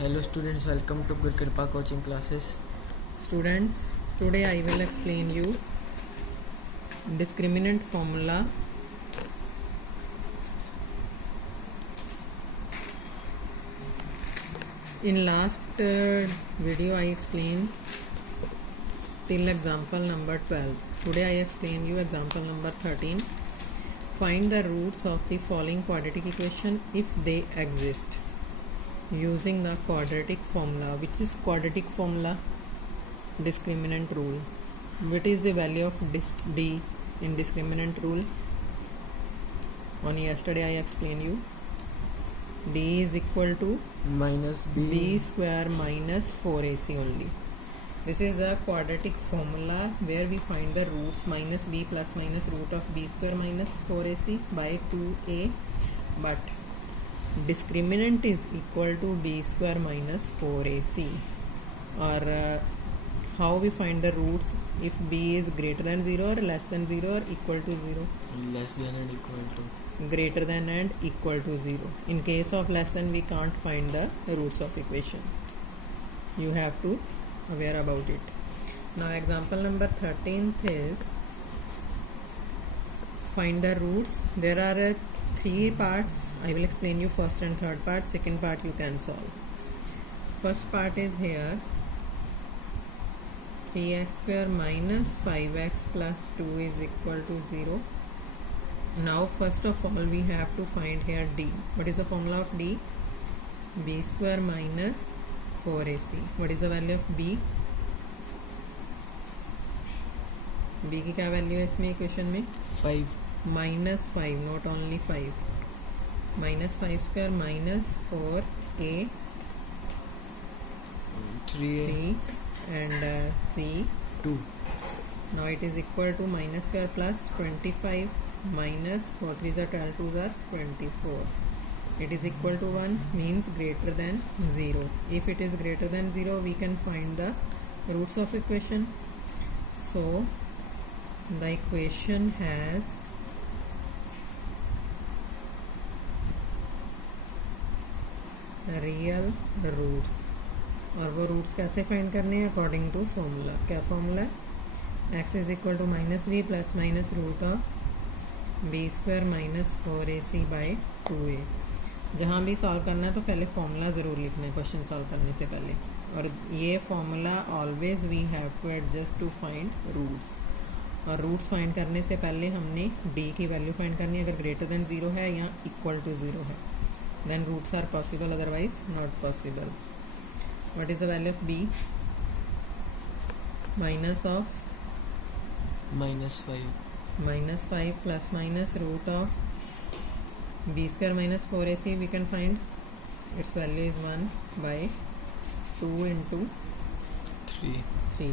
Hello students, welcome to Guru Kripa coaching classes. Students, today I will explain you discriminant formula. In last video I explained till example number 12. Today I explain you example number 13. Find the roots of the following quadratic equation if they exist using the quadratic formula. Which is quadratic formula? Discriminant rule. What is the value of d in discriminant rule? On yesterday I explained you. D is equal to Minus b square minus 4ac only. This is the quadratic formula where we find the roots minus b plus minus root of b square minus 4ac by 2a, but discriminant is equal to b square minus 4ac. Or how we find the roots if b is greater than 0 or less than 0 or equal to 0? less than and equal to. Greater than and equal to 0. In case of less than, we can't find the roots of equation. You have to aware about it. Now example number 13th is find the roots. There are three parts. I will explain you first and third part. Second part you can solve. First part is here 3x square minus 5x plus 2 is equal to 0. Now first of all we have to find here d. What is the formula of d? b square minus 4ac. What is the value of b? b की क्या value है इसमें equation में? 5 minus 5, not only 5. Minus 5 square minus 4a 3 and c. 2. Now it is equal to minus square plus 25 minus 4 3s are 12 2s are 24. It is equal to 1 means greater than 0. If it is greater than 0, we can find the roots of equation. So the equation has real roots. और वो roots कैसे find करने हैं? According to formula. क्या formula है? X is equal to minus B plus minus root of B square minus 4ac by 2a. जहाँ भी solve करना है तो पहले फॉर्मूला ज़रूर लिखना है क्वेश्चन सॉल्व करने से पहले. और ये formula always we have to adjust to find roots. और रूट्स फाइंड करने से पहले हमने d की वैल्यू फाइंड करनी है. अगर ग्रेटर देन 0 है या इक्वल टू 0 है then roots are possible, otherwise not possible. What is the value of b? Minus of -5 5 plus minus root of b square minus 4ac. We can find its value is 1 by 2 into 3.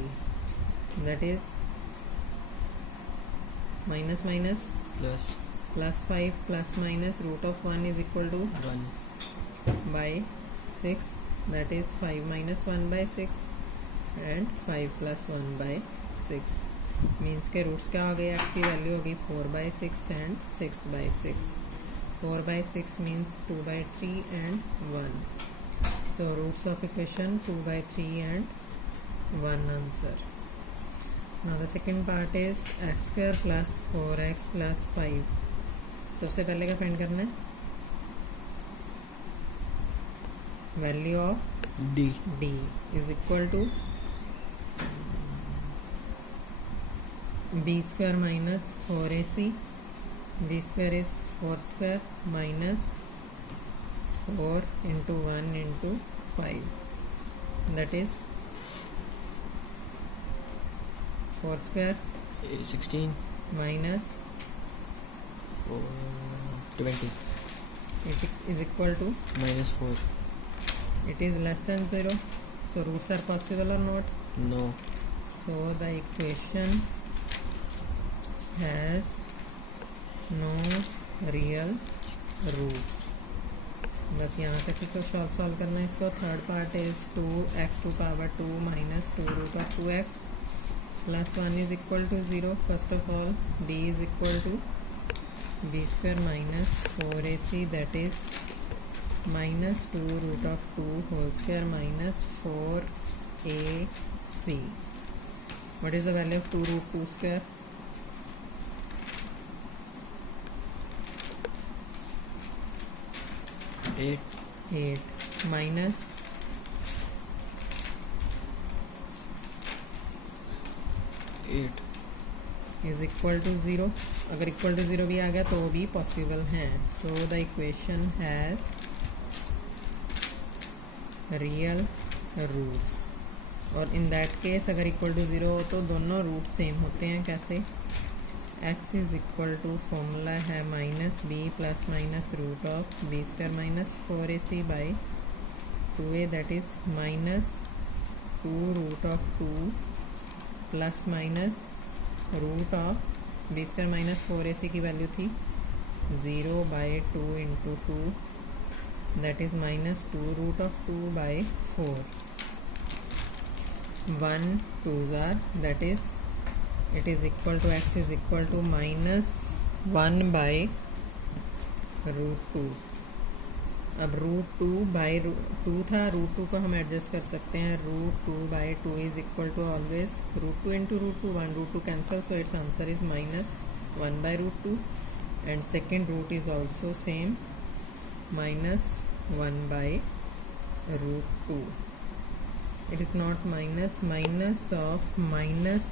That is minus minus plus 5 plus minus root of 1 is equal to 1 by 6. That is 5 minus 1 by 6 and 5 plus 1 by 6 means के roots क्या हो गए? x की value होगी 4 by 6 and 6 by 6. 4 by 6 means 2 by 3 and 1. So roots of equation 2 by 3 and 1 answer. Now the second part is x square plus 4x plus 5. सबसे पहले क्या find करना है? Value of d is equal to B square minus 4ac. B square is 4 square minus 4 into 1 into 5. That is 4 square 16 minus 20 it is equal to -4. it is less than 0. So roots are possible or not? No. So the equation has no real roots. बस यहाँ तक ही को solve करना है इसको. Third part is 2x to power 2 minus 2 root of 2x plus 1 is equal to 0. First of all d is equal to b square minus 4ac, that is minus 2 root of 2 whole square minus 4ac. What is the value of 2 root 2 square? 8. 8 minus 8. is equal to 0. अगर equal to 0 भी आ गया तो भी possible है. So the equation has real roots. और in that case अगर equal to 0 हो तो दोनों रूट सेम होते हैं. कैसे? x is equal to formula है minus B plus minus root of B square minus 4ac by 2a, that is minus 2 root of 2 plus minus root of B square minus 4ac की value थी 0 by 2 into 2, that is minus 2 root of 2 by 4. 1 2s are, that is it is equal to x is equal to minus 1 by root 2. अब root 2 by 2 था, root 2 को हम adjust कर सकते हैं. Root 2 by 2 is equal to always root 2 into root 2. 1 root 2 cancel, so its answer is minus 1 by root 2. And second root is also same, minus 1 by root 2. It is not minus, minus of minus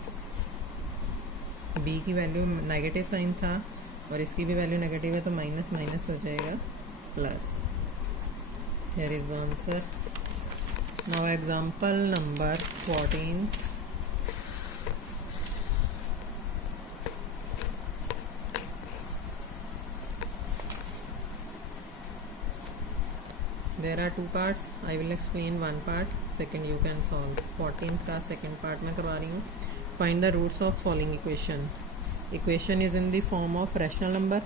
B की value negative sign था और इसकी भी value negative है तो minus minus हो जाएगा plus. Here is the answer. Now example number 14. There are 2 parts. I will explain one part. Second you can solve. 14th का second part मैं करवा रही हूँ. Find the roots of following equation. Equation is in the form of rational number.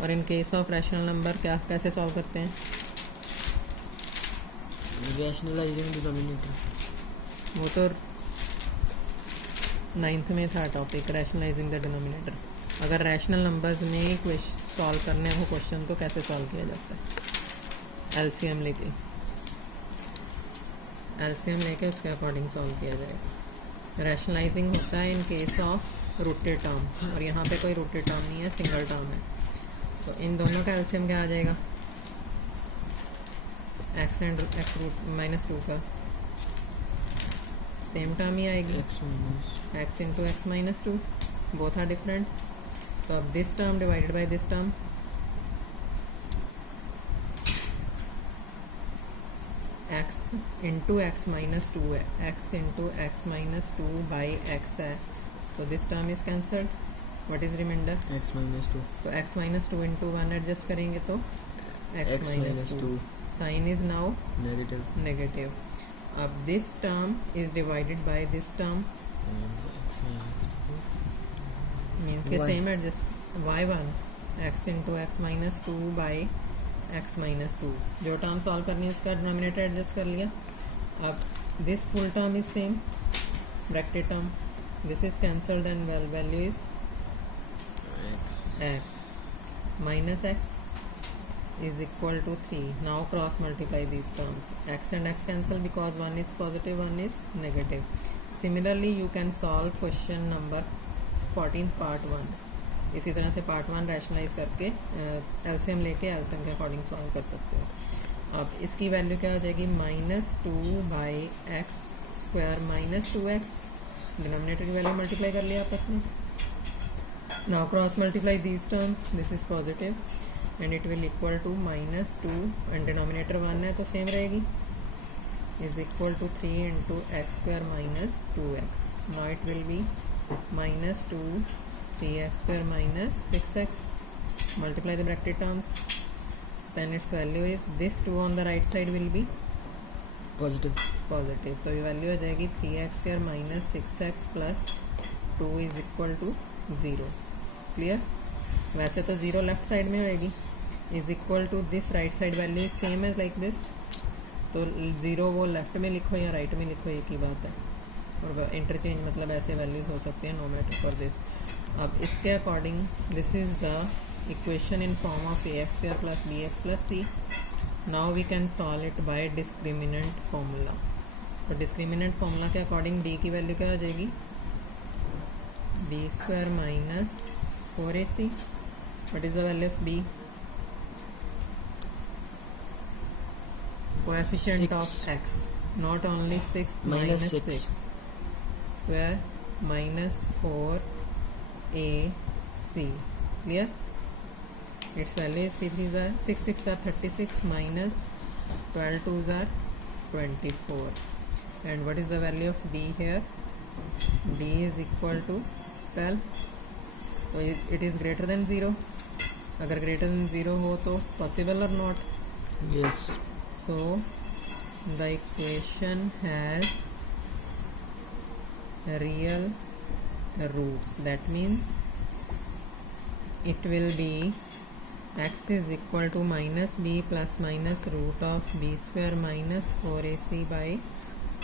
और in case of rational number क्या कैसे solve करते हैं? Rationalizing denominator. वो तो 9th में था टॉपिक, rationalizing the denominator. अगर rational numbers में सॉल्व करने हो क्वेश्चन तो कैसे सॉल्व किया जाता है? एलसीएम लेके उसके अकॉर्डिंग सॉल्व किया जाएगा. रैशनलाइजिंग होता है in case of rooted term, और यहाँ पे कोई रूटेड टर्म नहीं है, सिंगल टर्म है. तो इन दोनों का एलसीएम क्या आ जाएगा? X and X root minus 2 का सेम टर्म ही आएगी, X into x minus 2. Both are different. तो अब this term divided by this term, x into x minus 2 है, x into x minus 2 by X है. तो this term is cancelled. What is reminder? x minus 2. तो x minus 2 into 1 adjust करेंगे तो x minus 2. Sign is now negative. अब this term is divided by this term, means के same adjust. y1 x into x minus 2 by x minus 2. जो term solve करनी है उसका denominator adjust कर लिया. अब this full term is same, bracket term, this is cancelled and value is x minus x is equal to 3. Now cross multiply these terms. X and x cancel because one is positive, one is negative. Similarly you can solve question number 14 part 1. इसी तरह से part 1 rationalise करके LCM लेके LCM के according solve कर सकते हो. अब इसकी वैल्यू क्या हो जाएगी? Minus 2 by X square minus 2x. Denominator की वैल्यू मल्टीप्लाई कर लिया आपस में. Now cross multiply these terms, this is positive and it will equal to minus 2 and denominator 1 है तो सेम रहेगी, is equal to 3 into X square minus 2x. Now it will be minus 2 3x square minus 6x. Multiply the bracket terms, then its value is this 2 on the right side will be positive. तो ये value हो जाएगी 3x square minus 6x plus 2 is equal to 0. Clear? वैसे तो 0 left side में होएगी, is equal to this right side value is same as like this. तो 0 वो लेफ्ट में लिखो या राइट में लिखो एक ही बात है, और इंटरचेंज मतलब ऐसे वैल्यूज हो सकते हैं नो मैटर फॉर दिस. अब इसके according this is the equation in form of ax square plus bx plus c. Now we can solve it by discriminant formula. तो डिस्क्रिमिनेंट फॉर्मूला के अकॉर्डिंग डी की value क्या आ जाएगी, B square minus 4ac। What is the value of B, coefficient of X, not only 6 Minus minus 6. 6 square minus 4ac, clear? Its value is 3 3s are 6 6 are 36 minus 12 2s are 24. And what is the value of d here, d is equal to 12. So it is greater than 0. अगर greater than 0 हो तो possible or not? Yes. So the equation has real roots. That means it will be x is equal to minus b plus minus root of b square minus 4ac by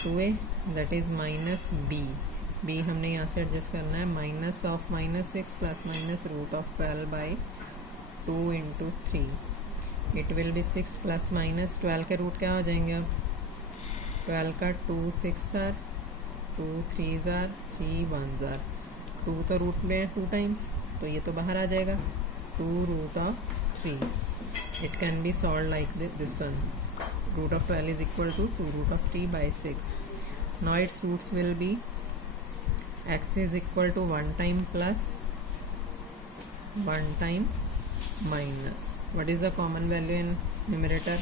2a, that is minus b. b हमने यहाँ से adjust करना है, minus of minus 6 plus minus root of 12 by 2 into 3. It will be 6 plus minus 12 के root क्या हो जाएंगे अब, 12 का 2 6 आर, 2 3 आर, 3 1 आर, 2 तो रूट में 2 टाइम्स, तो ये तो बाहर आ जाएगा 2 root of 3. It can be solve like this one. Root of 12 is equal to 2 root of 3 by 6. Now its roots will be x is equal to 1 time plus 1 time minus. What is the common value in numerator,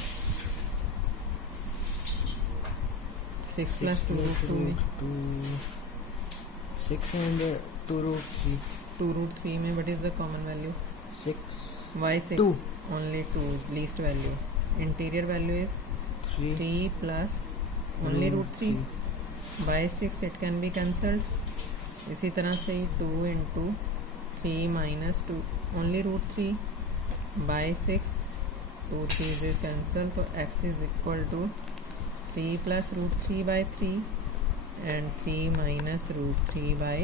6 plus 2 root 2 में 6 and 2 root 3. 2 root 3 में what is the common value, 6. why 6, 2. only 2 least value. Interior value is 3. 3 plus only root 3 by 6, it can be cancelled. इसी तरह से 2 into 3 minus 2 only root 3 by 6, 2 3 is cancel, तो x is equal to 3 plus root 3 by 3 and 3 minus root 3 by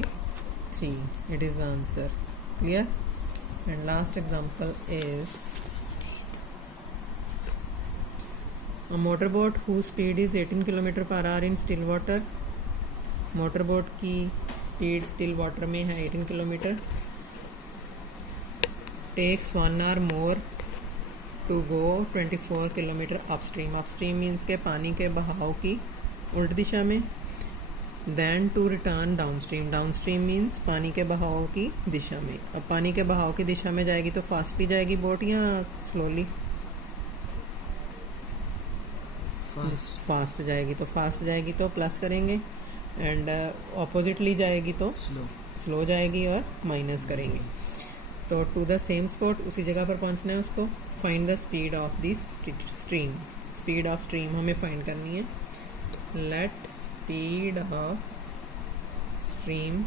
3. It is the answer. Clear? And last example is a motorboat whose speed is 18 km per hour in still water. Motorboat की speed still water में है 18 kilometre. Takes 1 hour more to go 24 kilometre upstream. Upstream means के पानी के बहाव की उल्ट दिशा में. Than to return downstream. Downstream means पानी के बहाव की दिशा में. अब पानी के बहाव की दिशा में जाएगी तो फास्टली जाएगी बोट या स्लोली, फास्ट जाएगी. तो फास्ट जाएगी तो प्लस करेंगे, एंड ऑपोजिटली जाएगी तो स्लो जाएगी और माइनस करेंगे. तो टू द सेम स्पॉट, उसी जगह पर पहुंचना है उसको. Find the speed of this stream. Speed of stream हमें फाइंड करनी है. Let speed of stream.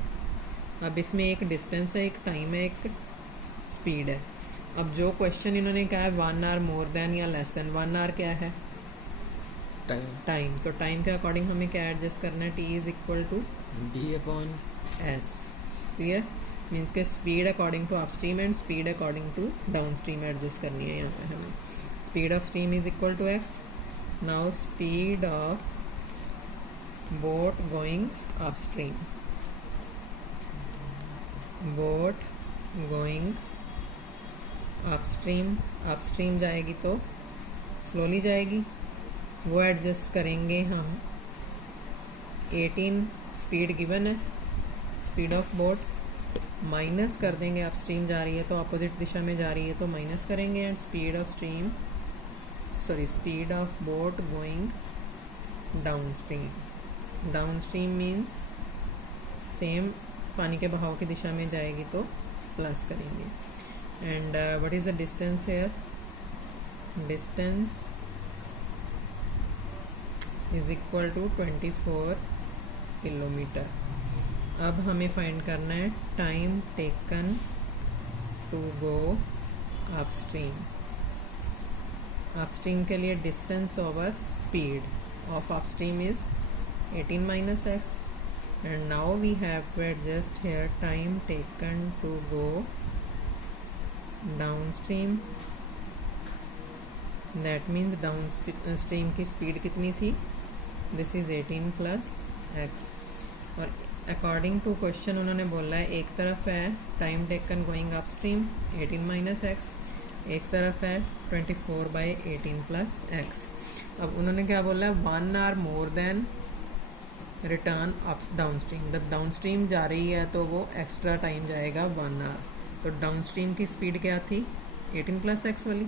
अब इसमें एक डिस्टेंस है, एक टाइम है, एक स्पीड है. अब जो क्वेश्चन इन्होंने कहा है 1 hour मोर देन या लेस देन. 1 hour क्या है, टाइम. तो टाइम के अकॉर्डिंग हमें क्या एडजस्ट करना है, t is equal to d/s. Clear? Means के speed according to upstream and speed according to downstream adjust करनी है यहाँ पे हमें. Speed of stream is equal to x. Now speed of boat going upstream. Boat going upstream. Upstream जाएगी तो slowly जाएगी, वो एडजस्ट करेंगे हम. 18 स्पीड गिवन है, स्पीड ऑफ बोट, माइनस कर देंगे. अपस्ट्रीम जा रही है तो अपोजिट दिशा में जा रही है तो माइनस करेंगे. And speed of stream speed of boat going downstream. Downstream means same पानी के बहाव की दिशा में जाएगी तो प्लस करेंगे. And what is the distance here, distance is equal to 24 kilometre. अब हमें फाइंड करना है time taken to go upstream. Upstream के लिए distance over speed of upstream is 18 minus x. And now we have to adjust here time taken to go downstream that means down stream की speed कितनी थी, this is 18 plus x. और according to question उन्होंने बोला है एक तरफ है time taken going up stream 18 minus x, एक तरफ है 24/18 प्लस एक्स। अब उन्होंने क्या बोला है 1 hour more than return up downstream. जब डाउन स्ट्रीम जा रही है तो वो एक्स्ट्रा टाइम जाएगा 1 आवर। तो डाउन स्ट्रीम की स्पीड क्या थी 18 प्लस एक्स वाली,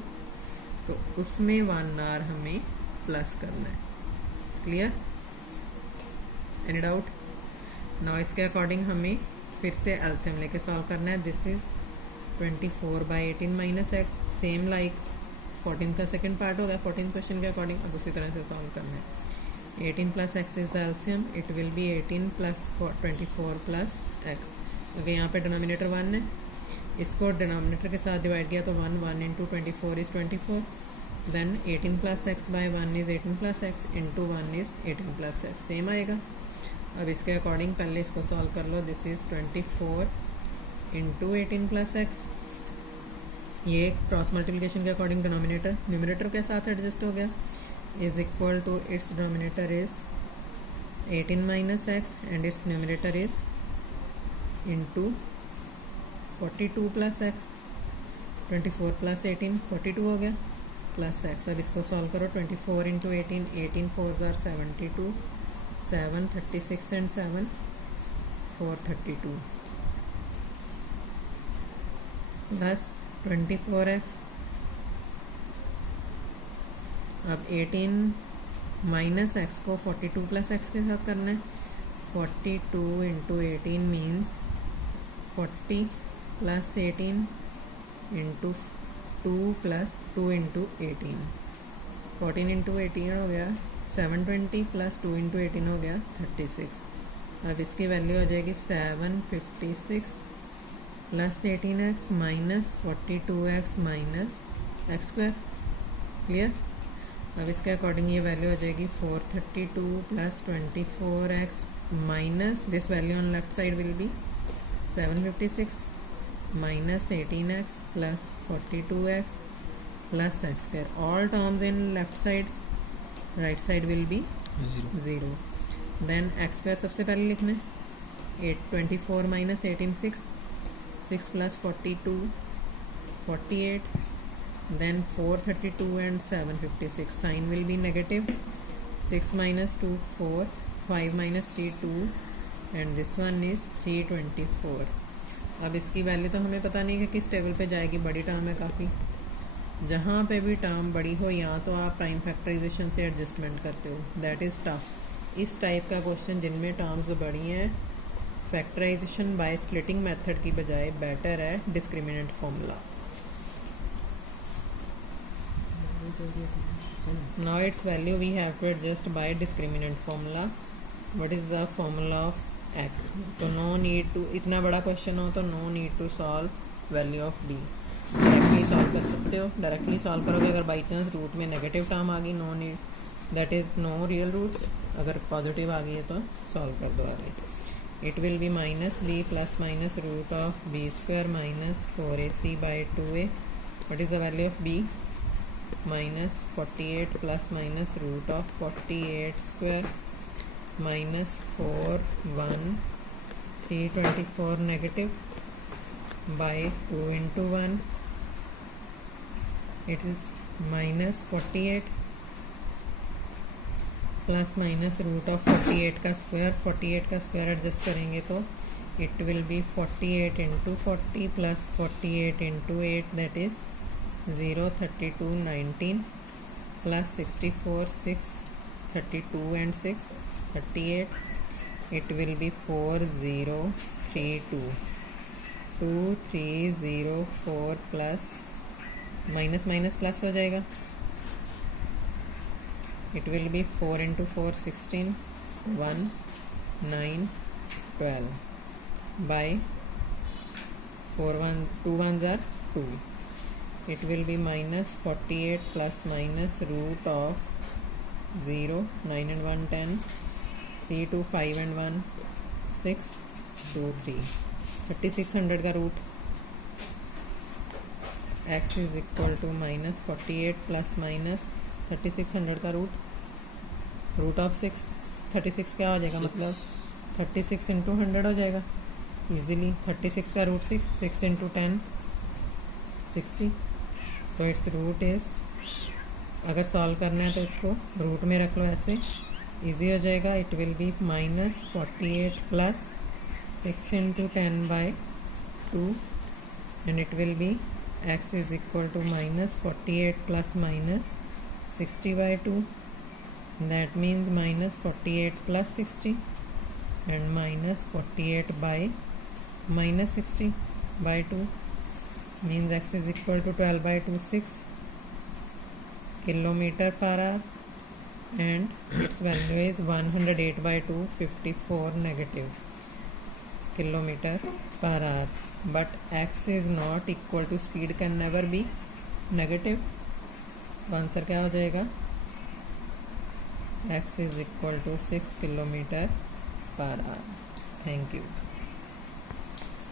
तो उसमें 1 आवर हमें प्लस करना है। Clear, any doubt? नाउ इसके अकॉर्डिंग हमें फिर से एलसीएम लेके सॉल्व करना है। This is 24/18 minus x, same like 14 का सेकंड पार्ट होगा 14 क्वेश्चन के अकॉर्डिंग। अब उसी तरह से सॉल्व करना है। 18 plus x is the LCM, it will B 18 plus 24 plus x, क्योंकि यहाँ पे डिनोमिनेटर 1 है। इसको डिनोमिनेटर के साथ डिवाइड किया तो 1 into 24 is 24, then 18 plus x by 1 is 18 plus x into 1 is 18 plus x, same आएगा। अब इसके अकॉर्डिंग पहले इसको सॉल्व कर लो। This is 24 into 18 plus x, ये क्रॉस मल्टीप्लिकेशन के अकॉर्डिंग डिनोमिनेटर न्यूमरेटर के साथ एडजस्ट हो गया, is equal to its denominator is 18 minus x and its numerator is into 42 plus x. 24 plus 18 42 हो गया प्लस एक्स। अब इसको सॉल्व करो। 24 into 18, 18 4 are 72, 7 36 and 7 432 plus 24x। अब 18 माइनस एक्स को 42 प्लस एक्स के साथ करना है। 42 into 18 means 40 plus 18 into 2 plus 2 into 18, 14 into 18 हो गया 720 प्लस 2 इंटू 18 हो गया 36। अब इसकी वैल्यू हो जाएगी 756 plus 18x minus 42x minus x square. Clear? अब इसके अकॉर्डिंग ये वैल्यू हो जाएगी 432 plus 24x minus this value on left side will be 756 minus 18x plus 42x plus x square. All terms in left side, right side will be 0. Then x square सबसे पहले लिखना है। 24 minus 18 6, 6 plus 42 48, then 432 and 756. Sign will be negative. 6 minus 2 4, 5 minus 3 2 and this one is 324. अब इसकी value तो हमें पता नहीं कि किस टेबल पे जाएगी, बड़ी टर्म है काफ़ी। जहाँ पे भी टर्म बड़ी हो यहाँ तो आप प्राइम फैक्टराइजेशन से एडजस्टमेंट करते हो, दैट इज़ टफ। इस टाइप का क्वेश्चन जिनमें टर्म्स बड़ी हैं, फैक्टराइजेशन बाय स्प्लिटिंग मेथड की बजाय बेटर है discriminant formula. Now its value we have to adjust by discriminant formula. What is the formula of X? तो नो नीड टू, इतना बड़ा क्वेश्चन हो तो no need to solve value of D, directly solve कर सकते हो। Directly solve करोगे, अगर बाई चांस रूट में नेगेटिव टर्म आ गई, no need, that is no real roots. अगर पॉजिटिव आ गई है तो सॉल्व कर दो आगे। It will be minus B plus minus root of B square minus 4ac by 2a। What is the value of B? Minus 48 plus minus root of 48 square minus 4 1 324 negative by 2 into 1, it is minus 48 plus minus root of 48 का square. 48 का square adjust करेंगे तो it will be 48 into 40 plus 48 into 8 that is 0 32 19 प्लस 64 6 32 and 6 38, it will be 4032 2304 plus minus minus plus हो जाएगा। It will B 4 into 4 16 1 9 12 by 4 1 2 1 are 2. It will be minus 48 plus minus root of 0 9 and 1 10 3 2 5 and 1 6 2 3 3600 का root. x is equal to minus 48 plus minus 3600 का root of 36 क्या हो जाएगा, मतलब 36 into 100 हो जाएगा इजीली। 36 का रूट 6 इंटू 10 60। तो इट्स रूट इज़, अगर सॉल्व करना है तो इसको रूट में रख लो, ऐसे इजी हो जाएगा। It will be minus 48 plus 6 into 10/2 and it will be x is equal to minus 48 plus minus 60/2, that means minus 48 plus 60 and minus 48 by minus 60/2 means x is equal to 12/26 kilometer per hour and its value is 108/2 54 negative kilometer per hour, but x is not equal to speed can never be negative। तो answer क्या हो जाएगा, x is equal to 6 kilometer per hour। Thank you।